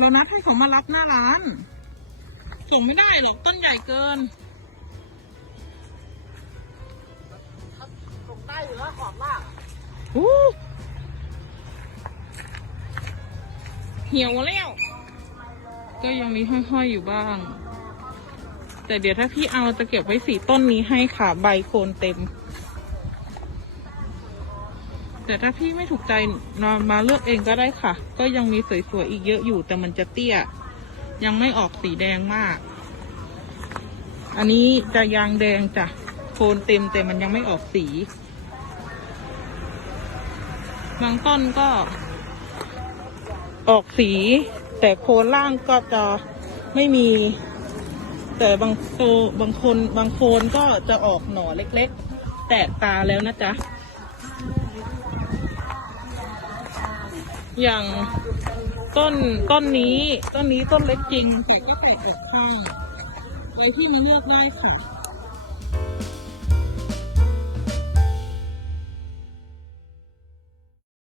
เรานัดให้เขามารับหน้าร้าน ส่งไม่ได้หรอกต้นใหญ่เกินส่งได้อยู่แล้วขอบล่างอู้เหี่ยวแล้ว ก็ยังมีห้อยๆอยู่บ้าง แต่เดี๋ยวถ้าพี่เอาจะเก็บไว้สี่ต้นนี้ให้ค่ะ ใบโคนเต็ม แต่ถ้าพี่ไม่ถูกใจนอนมาเลือกเองก็ได้ค่ะ ก็ยังมีสวยๆอีกเยอะอยู่ แต่มันจะเตี้ย ยังไม่ออกสีแดงมาก อันนี้จะยางแดงจ้ะโคนเต็มแต่มันยังไม่ออกสีบางต้นก็ ออกสี แต่โคนล่างก็จะไม่มี แต่บางโตบางคนบางโคนก็จะออกหน่อเล็ก ๆ แตกตาแล้วนะจ๊ะ อย่างต้นต้นนี้ต้นนี้ต้นเล็กจริงแต่ก็แตกออกข้างไว้ที่มาเลือกได้ค่ะ